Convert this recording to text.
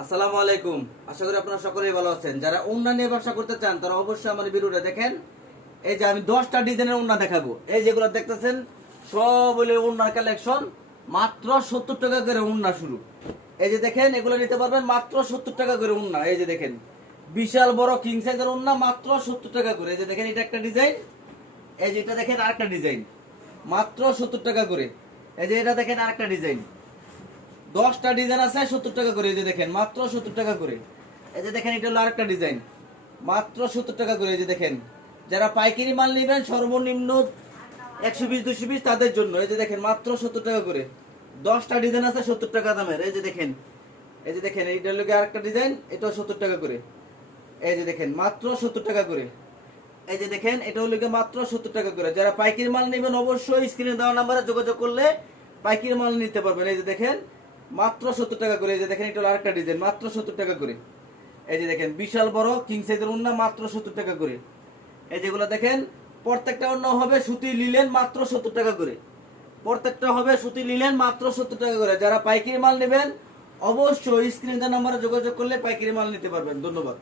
আসসালামু আলাইকুম। আশা করি আপনারা সকলেই ভালো আছেন। যারা ওড়না নিয়ে ব্যবসা করতে চান তারা অবশ্যই আমার ভিডিওটা দেখেন। এই যে আমি 10টা ডিজাইনের ওড়না দেখাবো। এই যেগুলো দেখতেছেন সব হলো ওড়নার কালেকশন। মাত্র 70 টাকা করে ওড়না শুরু। এই যে দেখেন এগুলো নিতে পারবেন মাত্র 70 টাকা করে ওড়না। এই যে দেখেন বিশাল বড় কিং সাইজের ওড়না মাত্র 70 টাকা করে। এই যে দেখেন এটা একটা ডিজাইন, এই যে এটা দেখেন আরেকটা ডিজাইন মাত্র 70 টাকা করে। এই যে এটা দেখেন আরেকটা ডিজাইন, 10টা ডিজাইন আছে 70 টাকা করে। এই যে দেখেন মাত্র 70 টাকা করে। এই যে দেখেন এটা হলো আরেকটা ডিজাইন মাত্র 70 টাকা করে। এই যে দেখেন যারা পাইকারি মাল নেবেন সর্বনিম্ন 120-200 পিস তাদের জন্য। এই যে দেখেন মাত্র 70 টাকা করে। 10টা ডিজাইন আছে 70 টাকা দামের। এই যে দেখেন, এই যে দেখেন এইটা হলো আরেকটা ডিজাইন, এটাও 70 টাকা করে। এই যে দেখেন মাত্র 70 টাকা করে। এই যে দেখেন এটা হলো মাত্র 70 টাকা করে। যারা পাইকারি মাল নেবেন অবশ্যই স্ক্রিনে দেওয়া নাম্বারে যোগাযোগ করলে পাইকারি মাল নিতে পারবেন। এই যে দেখেন মাত্র 70 টাকা করে। এই যে দেখেন এটা হলো আরেকটা ডিজাইন মাত্র 70 টাকা করে। এই যে দেখেন বিশাল বড় কিং সাইজের ওড়না মাত্র 70 টাকা করে। এই যেগুলো দেখেন প্রত্যেকটা ওড়না হবে সুতি লিলেন মাত্র 70 টাকা করে। প্রত্যেকটা হবে সুতি লিলেন মাত্র 70 টাকা করে। যারা পাইকারি মাল নেবেন অবশ্যই স্ক্রিনে দেওয়া নাম্বারে যোগাযোগ করলে পাইকারি মাল নিতে পারবেন। ধন্যবাদ।